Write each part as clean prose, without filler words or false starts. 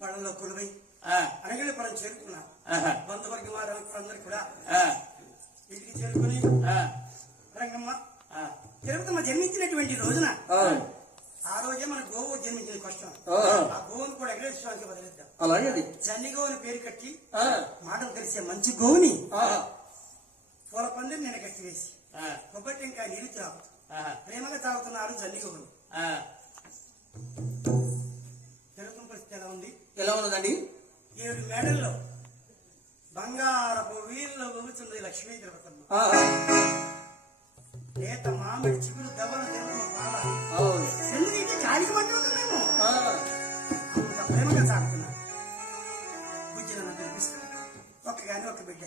పళ్ళలో కొలువై అరగలి పడం చేరుకున్నారు. బంధువర్గం వారందరూ కూడా ఇంటికి చేరుకుని రంగమ్మ తిరుపతమ్మ జన్మించినటువంటి రోజున ఆ రోజే మన గోవు జన్మించిన కష్టం. ఆ గోవుని కూడా వెంకటేశ్వరానికి వదిలేద్దాం. అలాగే చన్ని గోవుని పేరు కట్టి మాటలు తెలిసే మంచి గోవుని పూల పందిరి నేను కట్టి వేసి కొబ్బరి ఇంకా నీరు తాగుతూ ప్రేమగా తాగుతున్నారు చన్ని గోవుని. తిరుపతి పరిస్థితి ఎలా ఉంది? ఎలా ఉన్నదండి? 7 మేడల్లో బంగారపు వీళ్ళు ఊగుతుంది లక్ష్మీ తిరుపతమ్మ. లేత మామిడి చిగురు దెబ్బలు తినడం బాగా ఎందుకంటే గాలికి పట్టుకుంటాం మేము. అంత ప్రేమగా సాగుతున్నాం. బుజ్జిన కనిపిస్తాం. ఒక్క బిడ్డ.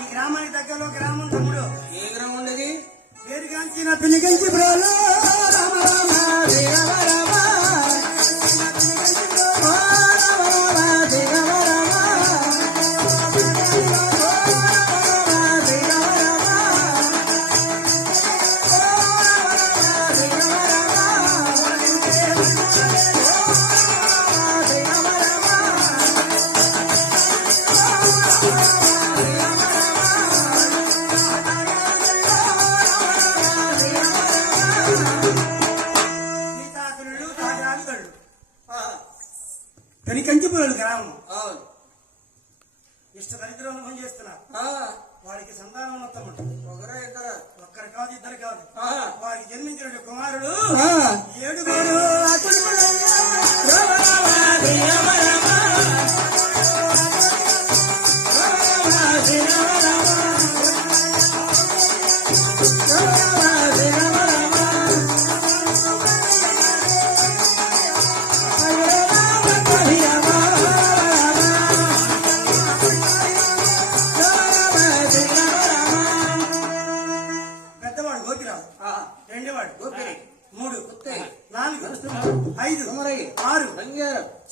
ఈ గ్రామానికి దగ్గరలో గ్రామం తమ్ముడు. ఏ గ్రామం ఉండేది? పేరుగాంచిన పిల్లిగంచి బ్రోలో రామ రామ రామ రామ కంచిపురం గ్రామం. ఇష్ట దరిద్రం అనుభవం చేస్తున్నారు. వాడికి సంతానం మొత్తం ఉంటుంది. ఒక్కరు కాదు, ఇద్దరు కాదు. వారికి జన్మించిన కుమారుడు 7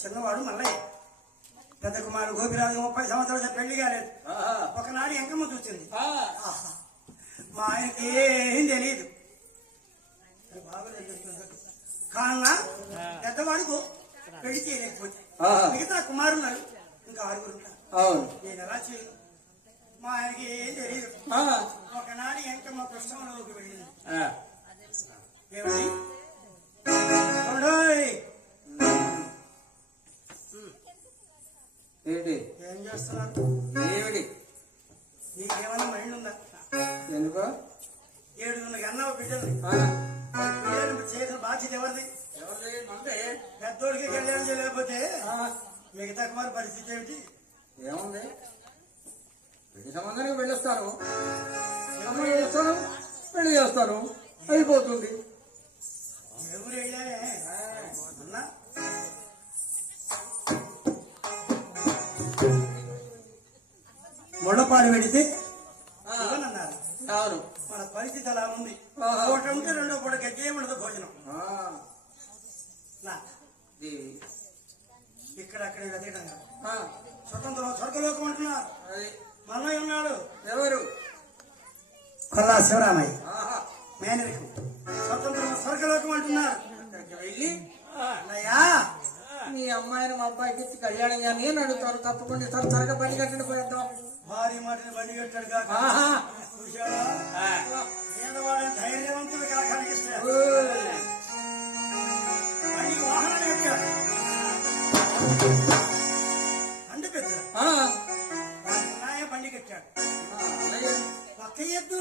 చిన్నవాడు మల్లయ్య. పెద్ద కుమారుడు గోపిరాజు 30 సంవత్సరాలు పెళ్లి కాలేదు. ఒకనాడు ఎంకమ్మ చూసింది. మా ఆయనకి ఏం తెలియదు. కావున పెద్దవాడు పెళ్లి చేయలేకపోతే మిగతా కుమారున్నారు ఇంకా 6 ఉంటారు. నేను ఎలా చేయను? మా ఆయనకి ఏం తెలియదు. ఒకనాడు ఎంకమ్మ కృష్ణంలోకి వెళ్ళింది. ఏమిటి ఏం చేస్తున్నారు? ఏమిటి నీకేమన్నా మైండ్ ఉందా? ఎందుకో 7 అన్నావు బిడ్డలు. చేసిన బాధ్యత ఎవరిది? పెద్దోడికి కళ్యాణం చేయలేకపోతే మిగతా కుమారు పరిస్థితి ఏమిటి? ఏముంది? పెళ్లి సంబంధానికి వెళ్ళొస్తాను, పెళ్లి చేస్తాను, అయిపోతుంది. ఎవరు వెళ్ళానే అన్నా? ముళ్ళపాడు పెడితే అన్నారు. మన పరిస్థితి అలా ఉంది. ఒకటి ఉంటే 2వ పూట గజ్జేయమడదు భోజనం. ఇక్కడక్కడే వెతకడం స్వతంత్రం స్వర్గలోకం అంటున్నారు. మనయ్య ఉన్నాడు. ఎవరు? కొల్లా శివరామయ్య మేనరికం. స్వతంత్రం స్వర్గలోకం అంటున్నారు. వెళ్ళి అన్నయ్యా మీ అమ్మాయిని మా అబ్బాయికి ఇచ్చి కళ్యాణం కానీ నేను అడుగుతాను. తప్పకుండా త్వరగా బండి కట్టండి పోయేద్దాం. భారీ మాటని బండి కట్టాడు కాక చూసాడా? పేదవాడని ధైర్యవంతుడు కాక కనిపిస్తాడు. బండికి వాహనాలు కట్టాడు. అంటే పెద్ద బండి కట్టాడు. పక్క ఎద్దు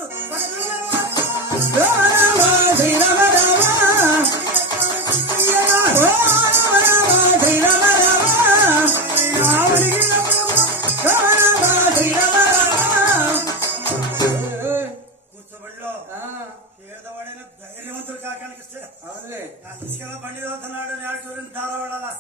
కూర్చోబడిలో పేదవాడైన ధైర్యవంతుడు కాక కనిపిస్తాడు. తీసుకెళ్ళ బండి చదువుతున్నాడు. నేడు చూడండి దారవాడాలా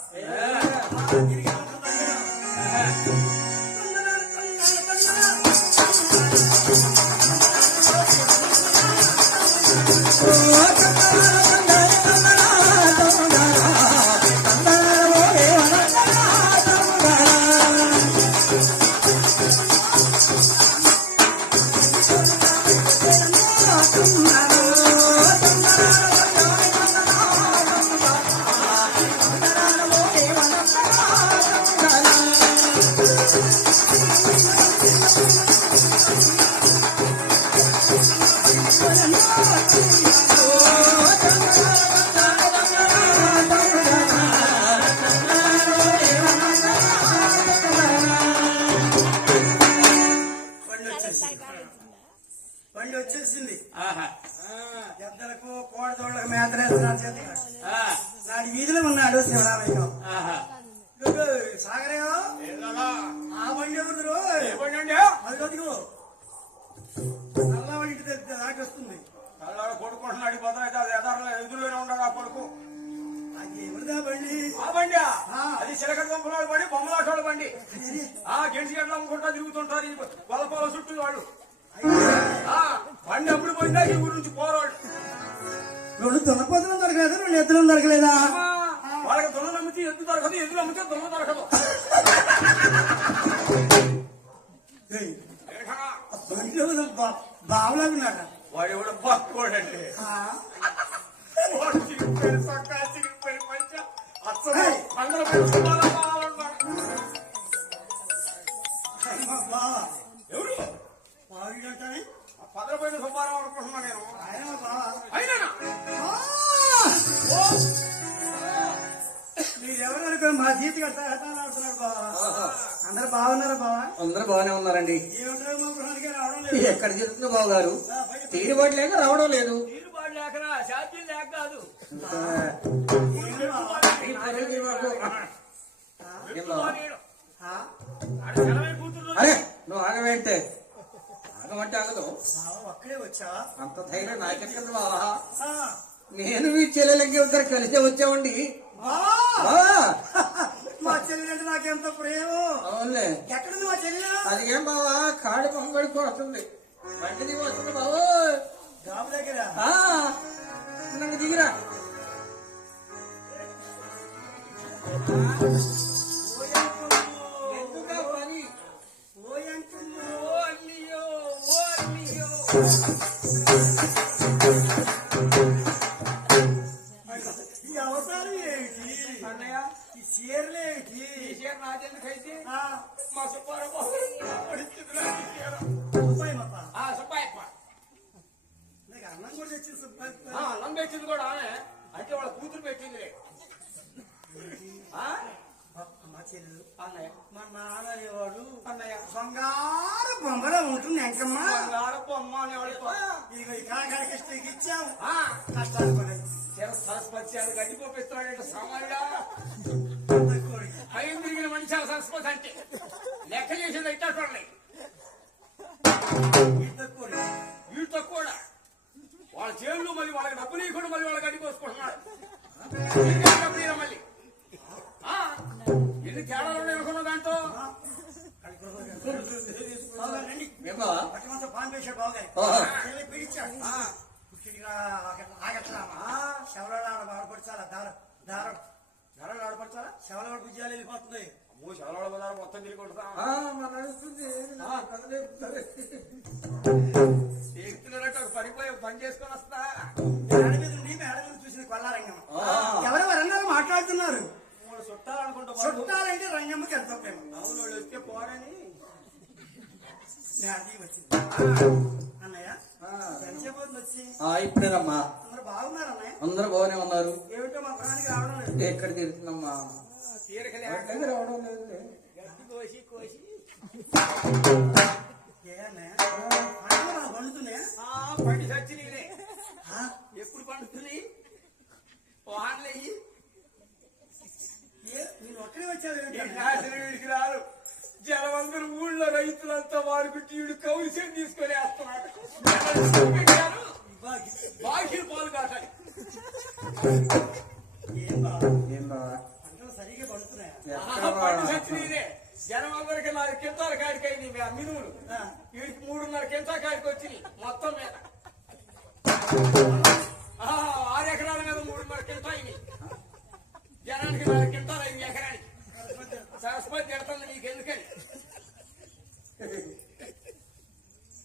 రామయ్య ఆహా. సాగరయ్య ఏందన్నా? ఆ బండి ఎవరు ఏ బండి అండి? అది అదిగో నల్లవాడి ఇంటి దగ్గర దాటి వస్తుంది తల్లాడు కొడుకుంటున్నాడు భద్రైతే అది ఎదురులోనే ఉన్నాడు ఆ కొడుకు. అది ఎవరిదా బండి ఆ బండి ఆ. అది చిలకడ బొమ్మల బండి, బొమ్మలాటోళ్ళ బండి. ఆ గెలిచి గట్ల అమ్ముకుంటా తిరుగుతుంటారు ఈ పొల చుట్టూ వాళ్ళు. ఆ బండి అప్పుడు పోయిందా ఈ ఊరు నుంచి పోరాడు. రెండు దున్నపోతులు దొరకలేదు, రెండు ఎద్దులు దొరకలేదా? వాళ్ళకి దొంగ నమ్మితే ఎద్దు దొరకదు, ఎద్దులు అమ్మితే దొంగ దొరకదు. ఏయ్, ఏంటన్నా? బండిలో బావులాగా ఉన్నాడు వాడు ఎవడో బాగుండండి. వాడు చిరిగిపోయిన సొక్క, చిరిగిపోయిన పంచ, అచ్చలు మంగళ పెట్టుకోవాలా బాగుంటాడు. ఎవరు? బావుంటానే పదలపోయిన సుబ్బారావు అనుకుంటున్నా నేను. ఆయన మా బావ. అయినా మీరెవరు అనుకో మా జీతి ఆడుతున్నాడు బావా. అందరు బాగున్నారా బావా? అందరూ బాగానే ఉన్నారండి. ఏమంటారు మా గృహానికి రావడం లేదు. ఎక్కడ జరుగుతుందో బాబు గారు, తీరుబాటు లేక రావడం లేదు. నీరు పాడు లేకనా, శాద్యం లేక కాదు. ఏంటి బావా? ఈ పరుగు మాకు. ఏం బావ? ఆ? ఆడ సెలవై కూతురు అరే నువ్వు ఆగవేంటే, ఆగమంటే ఆగదు. బావ ఒక్కడే వచ్చావా? అంత ధైర్యం నాకెక్కడ బావా. ఆ. నేను మీ చెల్లెలకి ఇద్దరు కలిసే వచ్చామండి. బావా! బావా, మా చెల్లెలంటే నాకెంత ప్రేమ. అవునులే. ఎక్కడుంది మా చెల్లె? అది ఏం బావా, కాడి పొంగడికి వస్తుంది, బండిది వస్తుంది బాబు. జాబు దగ్గర నన్ను దిగిరా. ఎందుకా పని? ఓయంటుందో. ఓ అల్లియో, ఓ అల్లియో. ఈ అవతారం ఏమిటి? అన్నయ్య, ఈ చీరలు ఏమిటి? ఈ చీర నాకెందుకైతే ఆ, మా సుబ్బారావు పడిచింది నాకు ఈ చీర. సుబ్బాయి మాత. ఆ సుబ్బాయప్ప నాకు అన్నం కూడా తెచ్చింది సుబ్బాయి. అన్నం పెట్టింది కూడా ఆమె, అంటే వాళ్ళ కూతురు పెట్టిందిలే. ఆ? మా చెల్లెలు అన్నయ్య, మా నాన్నవాడు అన్నయ్య బంగారు బొమ్మలో ఉంటుంది ఎంకమ్మా. బంగారపు అమ్మ అనేవాడు. ఇదిగో ఈ కాళకృష్ణకి ఇచ్చాము ఆ, కష్టాలు పడాయి. చీర సరస్వతి అది గడ్డి పంపిస్తున్నాడంటే సామాన్యుడా. కోరిక. పైన తిరిగిన మనిషి సరస్వతి అంటే లెక్క చేసేది అయితే చూడండి. ఇద్దరు కోరిక. వీళ్ళతో కూడా వాళ్ళ జేబులు మళ్ళీ వాళ్ళకి డబ్బులు ఇవ్వకుండా మళ్ళీ వాళ్ళ గడ్డి కోసుకుంటున్నాడు. డబ్బులు ఇవ్వడం మళ్ళీ ఎన్ని తేడాలు ఉన్నాయి అనుకున్న దాంట్లో. బాగా రండి. ఏం బావా? పట్టమంతా పాన్ వేసాడు బాగా. ఓహో. చెల్లి పిలిచాడు. కుర్చీగా ఆగట్లామా శవరాలు ఆడ బాధపడచాలా దారం దారం ధరలు ఆడపడతారా? శవరాలు గుజ్జాలు వెళ్ళిపోతుంది. అమ్మో శవరాల బజారు మొత్తం తిరిగి కొడతా. మన నడుస్తుంది. కదలేపుతారు. ఎక్కుతున్నారంటే ఒక పడిపోయి పని చేసుకొని వస్తా. మేడ మీద ఉండి మేడ మీద చూసిన కొల్లారంగమ్మ. ఎవరెవరన్నారు మాట్లాడుతున్నారు. మూడు చుట్టాలనుకుంటా. చుట్టాలంటే రంగమ్మకి ఎంతో ప్రేమ. అవును వాళ్ళు వస్తే పోరని అది వచ్చింది. అన్నయ్య ఎంతసేపు అవుతుంది వచ్చి? ఇప్పుడేనమ్మా. అందరు బాగున్నారు అన్నయ్య. అందరూ బాగానే ఉన్నారు. ఏమిటో మా ప్రాణానికి రావడం లేదు. ఎక్కడ తిరుగుతుందమ్మా? తీరకలే ఎక్కడికి రావడం లేదు. గడ్డి కోసి కోసి ఏ అన్నయ్య పండుగ పండుతున్నాయా? పండి చచ్చి నేనే ఎప్పుడు పండుతుంది వాన్లయ్యి నేను ఒక్కడే వచ్చావు. నాశనీడికి రారు. జనమందరూ ఊళ్ళో రైతులంతా వారు పెట్టి వీడు కౌలిసేని తీసుకొని వేస్తున్నాడు. బాకీలు పాలు కాటాలి. ఏం బాబు ఏం బావా? పంటలు సరిగా పడుతున్నాయా? పండు చచ్చి నేనే. జనమందరికి 4 కింటాల కాడికి అయింది మినుములు. వీడికి 3.5 కింటా కాడికి వచ్చినాయి మొత్తం మీద. 6 ఎకరాల మీద 3.5 కింటా అయినాయి. జనానికి 4 కింటాలు అయింది ఎకరానికి. సరస్వతి తిడుతుంది నీకెందుకని.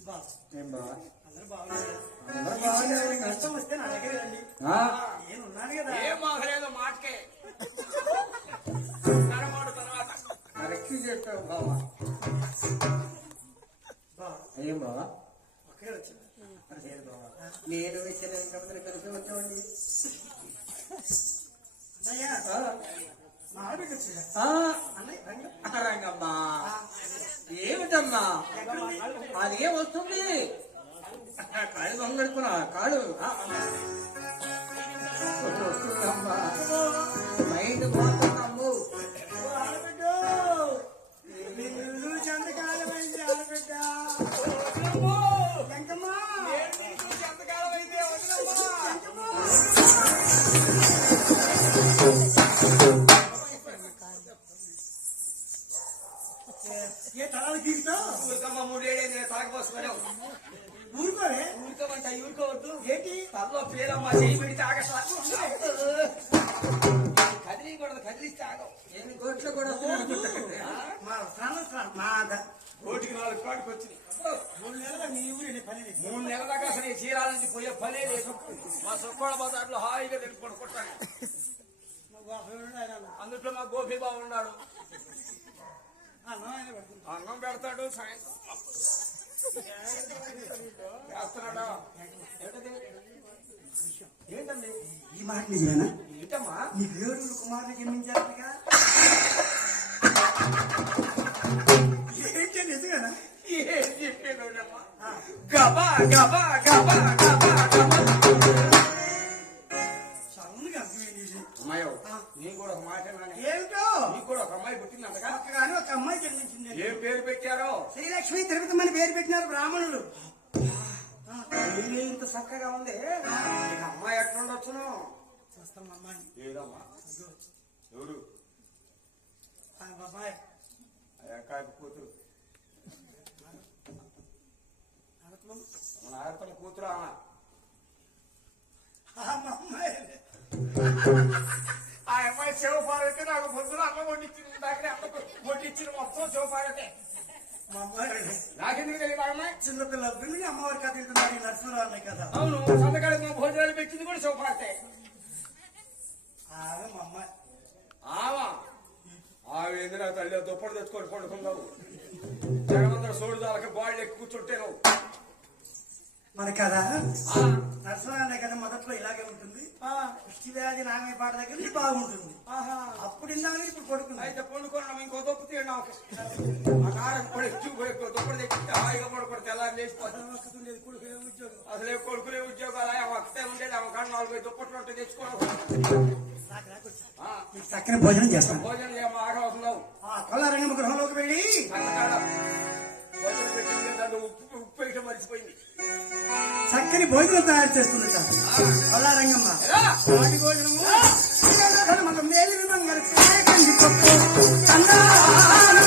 బాబు ఏం బావా? అందరూ బాగున్నారు. అందరూ బాగానే ఉన్నారు. కష్టం వస్తే నా దగ్గర రండి. ఆ, నేను ఉన్నాను కదా. ఏం మాకలేదు మాటకే నడమాడు తర్వాత. కరెక్ట్ చెప్పావు బావా. బాబు ఏం బావా? ఒక్కడే వచ్చాను. లేదు బావా, నేను మీ చెల్లెలు కలిసి వచ్చామండి. అన్నయ్య మా ఆడబిడ్డ వచ్చిందా? అన్నయ్య రండి. రంగమ్మా, ఏమిటమ్మా ఎక్కడుంది? అది ఏం వస్తుంది? కాళ్ళు దొంగడుకున్నా కాళ్ళు వస్తుందమ్మా. మైండ్ నేను పోతున్నాము. నిన్ను చంద్రకాలమైంది ఆడబిడ్డ వెంకమ్మ ఎంతకాలం అయితే వదిలేమ్మా. ఏ తలాలు తీరుతావు ఊరికమ్మ మూడేళ్ళైంది నేను తాగపోసుకున్నావు. ఊరుకోలే ఊరుకోమంట ఊరుకోవద్దు. ఏంటి తనలో పేరమ్మా చేయి పెడితే ఆగట్లా. కదిలికూడదు, కదిలిస్తే ఆగవు. నేను గోట్లో కూడా వస్తున్నాను. మా ప్రాణం మా రోడ్డుకి 4 కాడికి వచ్చింది. 3 నెలల నీ ఊరి పని లేదు. 3 నెలల దాకా అసలు ఈ చీరాల నుంచి పోయే పనే లేదు. మా సొక్కోడ బజార్లో హాయిగా తెలుపుకొని కొట్టాను. అందుట్లో మా గోపి బాబు ఉన్నాడు. అన్నం పెడతాడు, సాయంత్రం చేస్తున్నాడా. ఏంటండి ఈ మాట నిజమేనా? ఏంటమ్మా నీ వేరుడు కుమారుడు జన్మించారుగా ఏంటి నిజమేనా? ఏం చెప్పేదమ్మా. గబా గబా గబా గబా గబా. సౌండ్గా అర్థమైంది. అమ్మాయి నీకు కూడా ఒక మాట అన్నానే. ఏమిటో నీకు కూడా ఒక అమ్మాయి పుట్టిందంటగా. కానీ ఒక అమ్మాయి జన్మించింది. ఏం పేరు పెట్టారో? శ్రీలక్ష్మి తిరుపతి పేరు పెట్టినారు బ్రాహ్మణులు. నీళ్ళు ఇంత చక్కగా ఉంది. నీకు అమ్మాయి ఎట్లుండొచ్చును? చూస్తాం అమ్మాయి. ఏదమ్మా? ఎవరు? అమ్మాయి కాయ కూతురు. మన ఆయనతో కూతురు అన్న. అమ్మాయి ఆ అమ్మాయి శివపార్వతి నాకు పొద్దున అన్నం వండించింది. దగ్గర అన్నం వండించిన మొత్తం శివపార్వతి. మా అమ్మాయి నాకెందుకు తెలియదు? అమ్మాయి చిన్నపిల్ల పిల్లి అమ్మవారి కథ వెళ్తున్నారు. ఈ నరసింహరావు కదా. అవును, సంతకాడికి మా భోజనాలు పెట్టింది కూడా శివపార్వతి. ఆమె మా అమ్మాయి. ఆవా ఆమె ఏంది నా తల్లి దుప్పటి తెచ్చుకొని పడుకున్నావు. జగమందరూ సోడు దాకా బాళ్ళు ఎక్కువ కూర్చుంటే నువ్వు. మన కదా నరసింహరావు కదా మొదట్లో ఇలాగే ఉంటుంది. పుష్టి వ్యాధి నామే పాట దగ్గర నుంచి బాగుంటుంది. అప్పుడు ఇందాక ఇప్పుడు పడుకుంది. అయితే పండుకున్నాం, ఇంకో దుప్పు తీయడం. ఆ నారాయణ పడి దుప్పటి తెచ్చిస్తే హాయిగా పడుకుంటే తెల్లారి లేచిపోతుంది. ఉద్యోగం అసలే కొడుకులే ఉద్యోగాలు ఒక్కటే ఉండేది. ఒక 4-5 దుప్పట్లు ఉంటే తెచ్చుకోవడం. మీకు చక్కని భోజనం చేస్తాను. భోజనం ఏమో ఆగవసరం. కొల్లారంగమ్మ గృహంలోకి వెళ్ళి సంతకాడ భోజనం పెట్టింది, దాంట్లో ఉప్పు వేయటం మర్చిపోయింది. చక్కని భోజనం తయారు చేస్తుంది సార్ కొల్లారంగమ్మ. వాటి భోజనము మనం మేలు విధంగా కందిపప్పు అన్నాలు,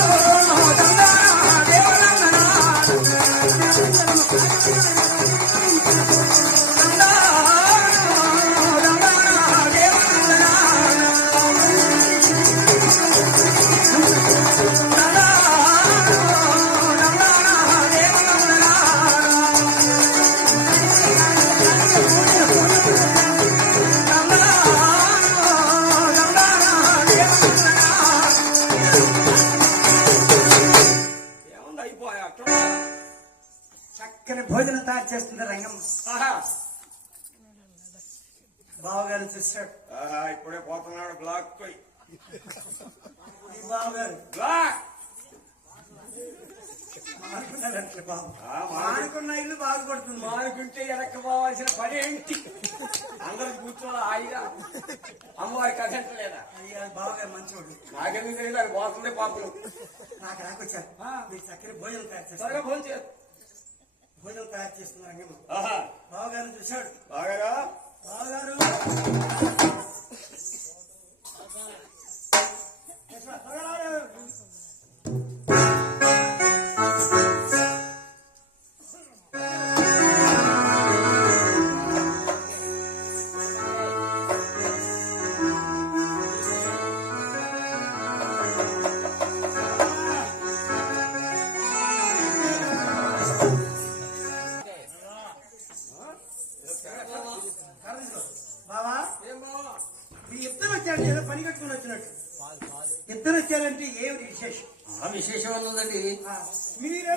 ఏముంది అయిపోయా అట్లా. చక్కని భోజనం తయారు చేస్తుంది రంగమ్మ. బావగారు చూశాడు. ఇప్పుడే పోతున్నాడు బ్లాక్ పోయి. ఈ బావగారు బ్లాక్ మానుకున్నాడంటే బాబు. మానుకున్నా. మానుకున్న ఇల్లు బాగుపడుతుంది. మానుకుంటే వెనక్కి పోవాల్సిన పని ఏంటి? అందరూ కూర్చోవాలి హాయిగా. అమ్మవారి కథ లేదా? అయ్యా బావగారు మంచివాడు. నాకెందుకు తెలియదు, అది పోతుంది పాపలు. నాకు రాకొచ్చారు. మీరు చక్కని భోజనం తయారు చేస్తారు. త్వరగా ఫోన్ చేయదు. భోజనం తయారు చేస్తున్న రంగమ్మ. ఆహా బావగారు చూశాడు. బాగా బావగారు బావా ఏం బావా? మీ ఇద్దరు వచ్చారంటే ఏదో పని కట్టుకుని వచ్చినట్టు. ఇద్దరు వచ్చారంటే ఏమిటి విశేషం? విశేషం ఉందండి. మీరే